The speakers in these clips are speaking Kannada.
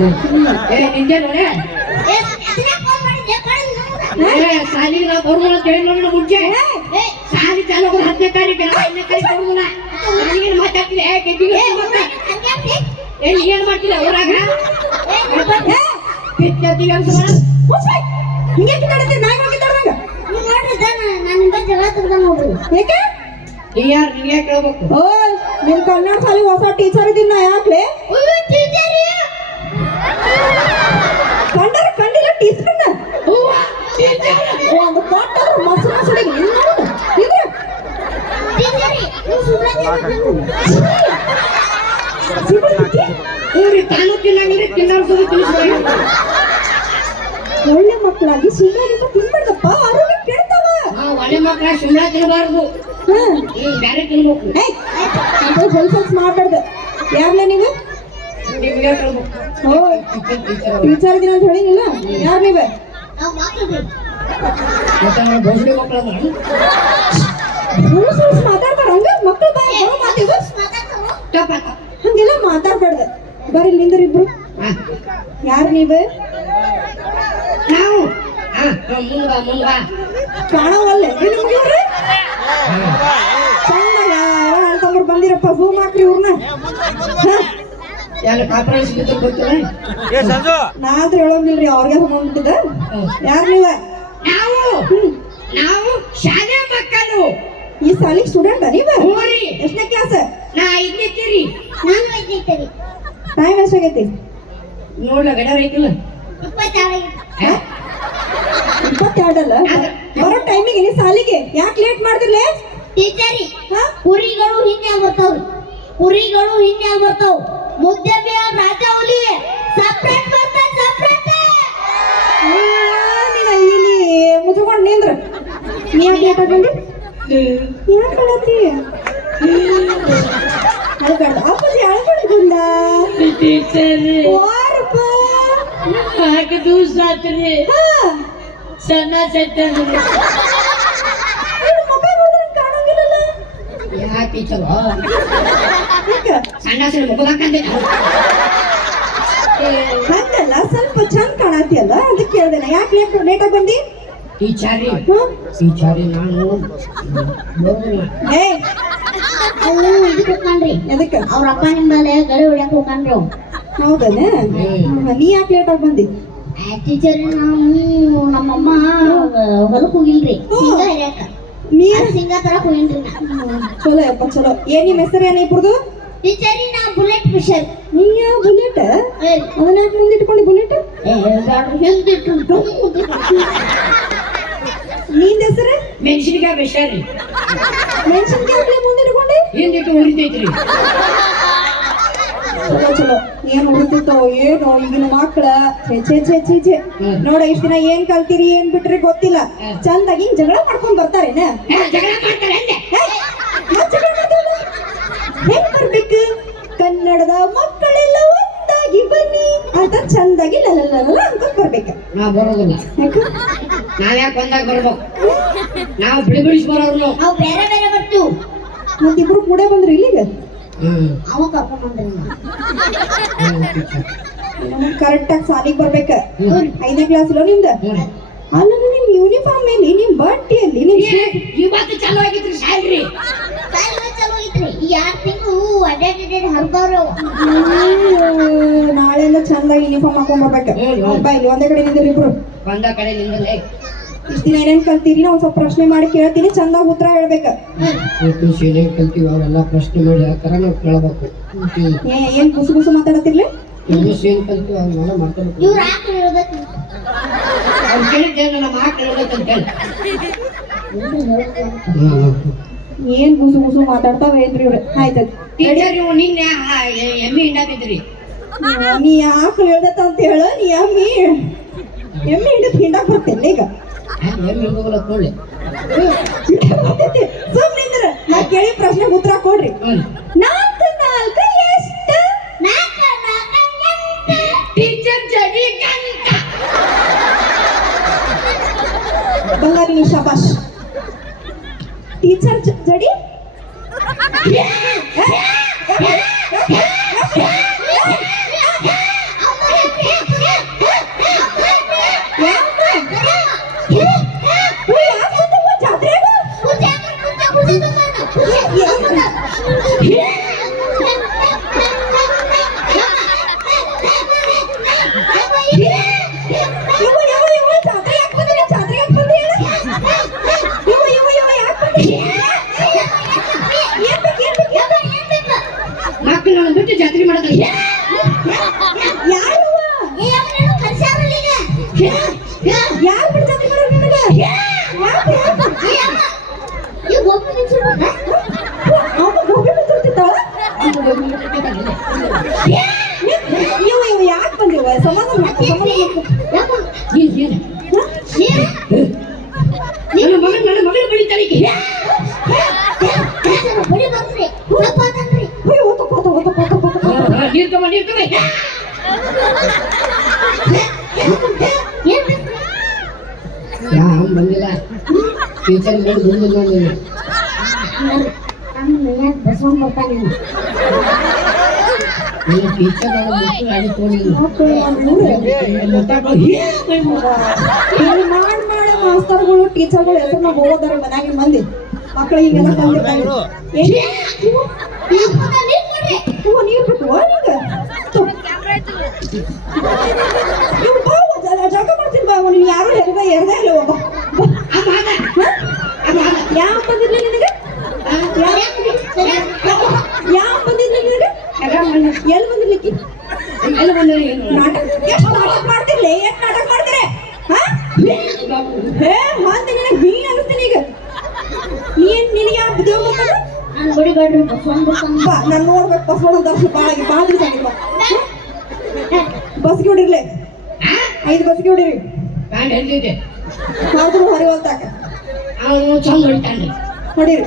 ನಿಂದೆ ನೋಡೆ ಸಾಲಿಗೆ ನಾವು ಬರುದಿಲ್ಲ ಕೇಳಿ ನೋಡಿ ಮುಂಚೆ ಸಾಲಿ ಚಾಲು 10ನೇ ತಾರೀಕು 5ನೇ ತಾರೀಕು ಬರುದಿಲ್ಲ ಏನ್ ಮಾತಾಡ್ತಿದೆ ಏನ್ ಮಾಡ್ತಿಲ್ಲ ಊರಾಗ ಹಿಂಗೆ ಕಿತ್ತಾಡತ್ತೆ ನಾಯಿ ಕಿತ್ತಾಡ್ದಂಗ ನನ್ನ ಬಗ್ಗೆ ಜಗಳ ತೆಗ್ದ ನೋಡ್ರಿ ಏಕೆ ಯಾರು ನಿಂಗೆ ಕೇಳ್ಬೇಕು ಓ ನಿಮ್ ಕನ್ನಡ ಶಾಲೆ ಹೊಸ ಟೀಚರ್ ಇದೀನಿ ನಾ ಯಾಕ್ಲೆ ಕಂಡಿಲ್ಲ ಟೀಚರ್ನ ಒಂದು ಕೊಟ್ಟರು ಮೊಸರು ಮೊಸರಿಗೆ ಇದ್ರೆ ತಾಲೂಕಿನಾಗಲಿ ತಿನ್ನೋರ್ಸೋದು ತಿಳಿಸ್ತಾರೆ ಒಳ್ಳೆ ಮಕ್ಕಳಾಗಿ ಸುಮ್ಮನೆ ತಿನ್ಬಾರ್ದಪ್ಪ ಆರೋಗ್ಯ ಕೇಳ್ತಾವ ಒಳ್ಳೆ ಮಕ್ಕಳ ಸುಮ್ಮನೆ ತಿನ್ನಬಾರ್ದು ಬೇರೆ ತಿನ್ಬೇಕು ಸ್ವಲ್ಪ ಮಾತಾಡ್ದೆ ಯಾರ್ಲೆ ನೀವು ಟೀಚರ್ ದಿನ ಅಂತ ಹೇಳಿನಿಲ್ಲ ಯಾರು ನೀವೇ ಮಾತಾಡ್ತಾರ ಹಂಗ ಮಕ್ಕಳು ಬಾಯಿ ಮಾತಿದ್ರು ಹಂಗೆಲ್ಲ ಮಾತಾಡ್ಬಾರ್ದು ಬರ್ರಿ ನಿಂದ್ರಿ ಇಬ್ರು ಯಾರು ನೀವೇ ನಾವು ಕಾಣವಲ್ಲ ಚಂದ ಅಂತಂದ್ರೆ ಬಂದಿರಪ್ಪ ಝೂಮ್ ಹಾಕ್ರಿ ಇವ್ರನ್ನ ಯಾರು ಕಾಪರೇಷನ್ ಗೊತ್ತಿಲ್ಲ ನಾ ಅಂತ ಹೇಳೋಂಗಿಲ್ರಿ ಅವ್ರಿಗೆ ಹೋಗ್ಬಿಟ್ಟಿದ ಯಾರು ನೀವ ನಾವು ಶಾಲೆ ಮಕ್ಕಳು ಈ ಸಾಲಿಗೆ ಸ್ಟೂಡೆಂಟ್ ನೀವ ಎಷ್ಟನೇ ಕ್ಲಾಸ್ ನಾ 5ನೇ ತೀರಿ ನಾನು 5ನೇ ತೀರಿ ಟೈಮ್ ಎಷ್ಟಾಗೈತಿ ನೋಡ್ಲ ಗಡ ಐತಿಲ್ಲ 22 ಅಲ್ಲ ಬರೋ ಟೈಮಿಗೆ ನೀ ಸಾಲಿಗೆ ಯಾಕೆ ಲೇಟ್ ಮಾಡ್ತಿರ್ಲೆ ಟೀಚರಿ ಕುರಿಗಳು ಹಿಂದೆ ಬರ್ತಾವ ಮುದ್ದೆ ರಾಜ ಹುಲಿ ಸಪ್ರೇಟ್ ಬರ್ತಾವ ಸಪ್ರೇಟ್ ನೀನ ಇಲ್ಲಿ ಮುಚ್ಕೊಂಡು ನಿಂದ್ರ ನೀ ಯಾಕೆ ಲೇಟ್ ಆಗ್ಬಂದಿ ಯಾಕೆ ಹೇಳತ್ತಿ ಅಳ್ಬೇಡ ಅಪ್ಪಾಜಿ ಅಳ್ಬೇಡ ವಾರಪ್ಪ ಹಾಗೆ ದೂಸಾತ್ರಿ ಸಣ್ಣ ಸೆಟ್ಟ ಕಾಣಂಗಿಲ್ಲಲ್ಲ ಯಾಕೆ ಚಲೋ ಸಣ್ಣ ಸಣ್ಣ ಮುಖದಾಕಂದೆ ಹಂಗಲ್ಲ ಸ್ವಲ್ಪ ಚಂದ ಕಾಣತಿಯಲ್ಲ ಅಂತ ಕೇಳ್ದೇನ ಯಾಕೆ ಲೇಟಾಗಿ ಬಂದಿ ಟೀಚಾರಿ ನಾನು ಏ ಇದಕ್ಕೆ ಹೋಗ್ಕಂಡ್ರಿ ಎದಕ್ಕೆ ಅವ್ರ ಅಪ್ಪ ನಿಮ್ಮಲ್ಲಿ ಗಳಿ ಹೊಡ್ಯಾಕ ಹೋಗ್ಕಂಡ್ರಿ ಹೌದನ ನೀ ಯಾಕೆ ಲೇಟಾಗಿ ಬಂದಿ ಟೀಚರ್ ನಾವು ನಮ್ಮಮ್ಮ ಹೊಲಕ್ಕೆ ಹೋಗಿಲ್ರಿ ಶೇಂಗಾ ಹಿಡ್ಯಾಕ ನೀ ಶೇಂಗಾ ತರಕ್ ಹೋಗಿನ್ರಿ ಚಲೋ ಯಪ್ಪ ಚಲೋ ಏನ್ ನಿಮ್ಮ ಹೆಸರು ಏನ ಇಬ್ರದು ಟೀಚರಿ ನಾ ಬುಲೆಟ್ ಫಿಶರ್ ನೀಯ ಬುಲೆಟ್ ಅದನ್ನ ಯಾಕೆ ಮುಂದೆ ಇಟ್ಕೊಂಡು ಬುಲೆಟ್ ನಿಂದ ಹೆಸರು ಮೆಣಸಿನಕಾಯಿ ಬೆಶಾರಿ ಮೆಣಸಿನ್ಕಾಯಿ ಮುಂದೆ ಇಟ್ಕೊಂಡೆ ಹಿಂದಿಟ್ಟು ಉರಿತೈತ್ರಿ ಚಲೋ ಚಲೋ ಏನ್ ಉಳಿತಿತ್ತೋ ಏನೋ ಈಗಿನ ಮಕ್ಕಳ ಛೆ ನೋಡ ಇಷ್ಟ ದಿನ ಏನ್ ಕಲ್ತೀರಿ ಏನ್ ಬಿಟ್ರಿ ಗೊತ್ತಿಲ್ಲ ಚಂದಾಗಿ ಜಗಳ ಮಾಡ್ಕೊಂಡ್ ಬರ್ತಾರೇನ ಜಗಳ ಮಾಡ್ತಾರೆ ಹೆಂಗ್ ಬರ್ಬೇಕು ಕನ್ನಡದ ಮಕ್ಕಳೆಲ್ಲ ಒಂದಾಗಿ ಬನ್ನಿ ಅಂತ ಚಂದಾಗಿ ಲಲಲಲ ಅಂತ ಬರ್ಬೇಕು ನಾವ್ ಬರೋದಿಲ್ಲ ನಾವ್ಯಾಕೆ ಒಂದಾಗ ಬರ್ಬೇಕು ನಾವು ಬಿಡಿಸಿ ಬರೋರು ನಾವು ಬೇರೆ ಬೇರೆ ಬರ್ತೀವಿ ಮತ್ತಿಬ್ರು ಕೂಡ ಬಂದ್ರಿ ಇಲ್ಲಿಗೆ ಅವ ಕರ್ಕೊಂಡ್ ಬಂದ್ರಿ ಕರೆಕ್ಟ್ ಆಗಿ ಸಾಲಿಗೆ ಬರ್ಬೇಕ 5ನೇ ಕ್ಲಾಸ್ ಇಲ್ಲೋ ನಿಮ್ದ ಅಲ್ಲ ನಿಮ್ ಯೂನಿಫಾರ್ಮ್ ಮೇಲೆ ನಿಮ್ ಬಟ್ಟೆಯಲ್ಲಿ ನಿಮ್ ಇವತ್ತು ಚಲೋ ಆಗಿದ್ರಿ ಸ್ಯಾಲ್ರಿ ಚಲೋ ಐತ್ರಿ ಈ 2 ತಿಂಗಳು ಅಡ್ಡಾಡ್ ಹರ್ದವ್ರು ನಾಳೆಯಿಂದ ಚಂದಾಗಿ ಯೂನಿಫಾರ್ಮ್ ಹಾಕೊಂಡ್ ಬರ್ಬೇಕ ಬಾ ಇಲ್ಲಿ ಒಂದೇ ಕಡೆ ನಿಂದ್ರಿ ಇಬ್ರು ಒಂದ ಕಡೆ ನಿಂದಲೇ ಇಷ್ಟ ದಿನ ಏನೇನ್ ಕಲ್ತೀರಿ ನಾ ಒಂದ್ ಸ್ವಲ್ಪ ಪ್ರಶ್ನೆ ಮಾಡಿ ಕೇಳ್ತೀನಿ ಚಂದಾಗಿ ಉತ್ತರ ಹೇಳ್ಬೇಕ ಏನೇನ್ ಕಲ್ತೀವಿ ಅವರೆಲ್ಲ ಪ್ರಶ್ನೆ ಮಾಡಿ ಹಾಕಾರ ನಾವು ಕೇಳಬೇಕು ಏನ್ ಗುಸು ಗುಸು ಮಾತಾಡತಿರ್ಲಿ ಏನ್ ಕಲ್ತೀವಿ ಅವನ್ನೆಲ್ಲ ಮಾತಾಡ್ಬೇಕು ಇವ್ರು ಆಕಳು ಇರೋದಕ್ಕೆ ಅವ್ರು ಕೇಳಿದ್ದೇನೆ ನಮ್ಮ ಆಕಳು ಇರ್ಬೇಕಂತ ಹೇಳಿ ಏನ್ ಗುಸು ಗುಸು ಮಾತಾಡ್ತಾವೇನ್ರಿ ಇವ್ರು ಆಯ್ತದ ಟೀಚರ್ ನೀವು ನಿನ್ನೆ ಎಮ್ಮೆ ಹಿಂಡಾತಿದ್ರಿ ನೀ ಆಕಳು ಹೇಳ್ದತ್ತ ಅಂತ ಹೇಳ ನೀ ಎಮ್ಮೆ ಹಿಡಿದು ಹಿಂಡಾಕ್ ಬರ್ತೇನೆ ಈಗ ಎಮ್ಮೆ ಹೋಗಲ್ಲ ನೋಡ್ಲಿ ಸುಮ್ಮನಿಂದ್ರ ನಾ ಕೇಳಿ ಪ್ರಶ್ನೆ ಉತ್ತರ ಕೊಡ್ರಿ 4 4 ಎಷ್ಟು ಟೀಚರ್ ಜಡಿ ಗಂಟ ಬಂಗಾರಿ ನೀ ಶಾಬಾಷ್ ಟೀಚರ್ ಜಡಿ ಜಾತ್ರೆ ಮಾಡದ ಯಾರು ಏ ಅವನೇನು ಕರ್ಸ್ಯಾರಲ್ಲ ಈಗ ಯಾರು ಬಿಡ್ತಾನೆ ಮಾಡೋರು ನಿನಗೆ ಯಾಕೆ ಏ ಅಮ್ಮ ಈ ಗೋಪಿ ನಿಂತಿರು ಅವ ಗೋಬಿ ಬಿಡ್ತಿರ್ತಾಳ ಇವು ಯಾಕೆ ಬಂದಿವ ಸಮಾಧಾನ ಮಾಡ್ಕೊ ಯಪ್ಪ ಏನು ನೀನು ನನ್ನ ಮಗನ ಬಡಿತಾಳೆ ಬಡಿ ಬಂದ್ರಿ ತಪ್ಪಾತನ್ರಿ ನೀರ್ ಕಮ್ಮ ಏನ್ ಬೇಕು ಯಾ ಬಂದಿಲ್ಲ ಟೀಚರ್ ಮಾಡಿ ಬಂದಿಲ್ಲ ನೀನು ನಮ್ಮ ಯಾಕೆ ಬಸವಣ್ಣ ಬರ್ತಾನೆ ನೀನು ಟೀಚರ್ ಅಡಿಕೊಂಡಿಲ್ಲ ಮಾಡಿ ಮಾಸ್ತರ್ಗಳು ಟೀಚರ್ಗಳು ಹೆಸರು ನಾವು ಹೋಗೋದಾರ ಮನ್ಯಾಗಿನ ಮಂದಿ ಮಕ್ಕಳು ಹಿಂಗೆಲ್ಲ ತಂದಿರ್ತಾರೆ ನೀರು ಬೇಕು ಜಗ ಮಾಡ್ತೀನಿ ಬಾ ನೀನು ಯಾರು ಎರ್ದೇ ಇಲ್ಲ ಒಬ್ಬ ಯಾವ ಬಂದಿಲ್ಲ ನಿನಗೆ ಯಾವ ಬಂದಿಲ್ಲ ನಿನಗೆ ಎಲ್ಲಿ ಬಂದಿರ್ಲಿಕ್ಕೆ ಎಲ್ಲ ಬಂದರೆ ನಾಟಕ ಎಷ್ಟು ನಾಟಕ ಮಾಡ್ತಿರ್ಲಿ ಎಷ್ಟು ನಾಟಕ ಮಾಡ್ತೀರಿ ಹೇ ಮಂದಿ ನಿನಗೆ ಬೀನ್ ಅನಿಸ್ತೀನಿ ಈಗ ನಿನಗೆ ಯಾವ ದೇವ್ ಬರ್ತಾನ ನಾನು ಬಡಿಬೇಡ್ರಿ ಬಸವಣ್ಣ ಬರ್ತಾನೆ ಬಾ ನಾನು ನೋಡ್ಬೇಕು ಬಸವಣ್ಣ ದರ್ಶನ ಭಾಳ ದಿವಸ ಆಗಿಲ್ವಾ ಬಸ್ಗೆ ಹೊಡಿರ್ಲಿ 5 ಬಸ್ಗೆ ಹೊಡಿರಿ ನಾನು ಎಲ್ಲಿದೆ ಮಾಡಿದ್ರು ಹೊರವಲ್ತಾಕ ಅವನು ಚಂದ ಹೊಡಿತಾನೆ ಹೊಡಿರಿ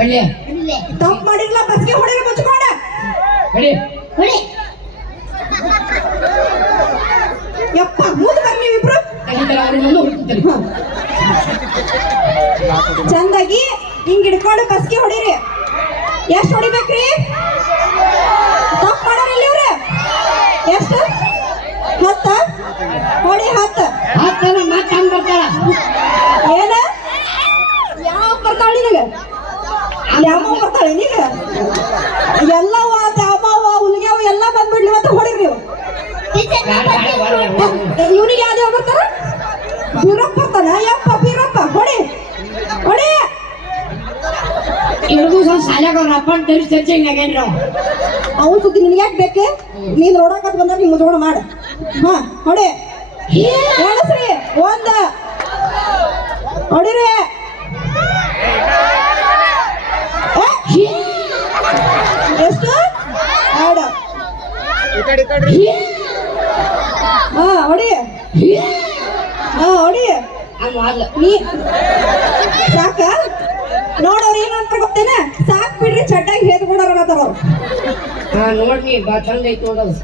ಒಳ್ಳೆ ಇಲ್ಲೇ ತಪ್ಪು ಮಾಡಿರ್ಲ ಬಸ್ಗೆ ಹೊಡಿರಿ ಮುಚ್ಕೊಂಡ ಹೊಡಿ ಹೊಡಿ ಯಪ್ಪ ಮುಂದೆ ಬರ್ರಿ ನೀವಿಬ್ರು ಅವ್ರ ಮುಂದೆ ಹೊಡಿತಾರೆ ಚಂದಾಗಿ ಹಿಂಗ್ ಹಿಡ್ಕೊಂಡು ಬಸ್ಗೆ ಹೊಡಿರಿ ಎಷ್ಟು ಹೊಡಿಬೇಕ್ರಿ ತಪ್ಪು ಮಾಡೋರು ಇಲ್ಲಿ ಇವ್ರೆ ಎಷ್ಟು 10 ಹೊಡಿ 10 ಹಾಕ್ತಾನೆ ಮತ್ತೆ ಹಂಗೆ ಬರ್ತಾಳ ಏನ ಯಾವ ಬರ್ತಾಳೆ ನಿನಗೆ ಯಾವ ಬರ್ತಾಳೆ ನೀಗ ಎಲ್ಲವ ದ್ಯಾಮವ ಹುಲ್ಗ್ಯಾವ ಎಲ್ಲ ಬಂದ್ಬಿಡ್ಲಿ ಮತ್ತೆ ಹೊಡಿರಿ ನೀವು ಇವ್ನಿಗೆ ಯಾವ್ದು ಬರ್ತಾರ ಬೀರಪ್ಪ ಬರ್ತಾನ ಯಪ್ಪ ಬೀರಪ್ಪ ಹೊಡಿ ಹೊಡಿ ಇವ್ರಿಗೂ ಸ್ವಲ್ಪ ಸಾಲಾಗ ಅವ್ರ ಅಪ್ಪ ತರಿಸಿ ತರಿಸಿ ನಗೇನ್ರಿ ಅವ ಅವನ್ ಸುದ್ದಿ ನಿನ್ಗೆ ಯಾಕೆ ಬೇಕು ನೀನ್ ನೋಡಕತ್ ಬಂದ್ರೆ ನೀವು ಮುದ್ಕೊಂಡು ಮಾಡ ಹಾ ಹೊಡಿ ಎಣಸ್ರಿ 1 ಹೊಡಿರಿ ಎಷ್ಟು 2 ಹಾ ಹೊಡಿ ಹಾ ಹೊಡಿ ಹಂಗ ಮಾಡ್ಲ ನೀ ಸಾಕ ನೋಡವ್ರು ಏನಂತ ಗೊತ್ತೇನ ಸಾಕ್ ಬಿಡ್ರಿ ಚಡ್ಡಾಗಿ ಹೇದ್ ಕೊಡೋರ್ ಅನ್ನತಾರ ಅವ್ರು ನೋಡ್ನಿ ಬಾ ಚಂದ ಐತಿ ನೋಡೋದು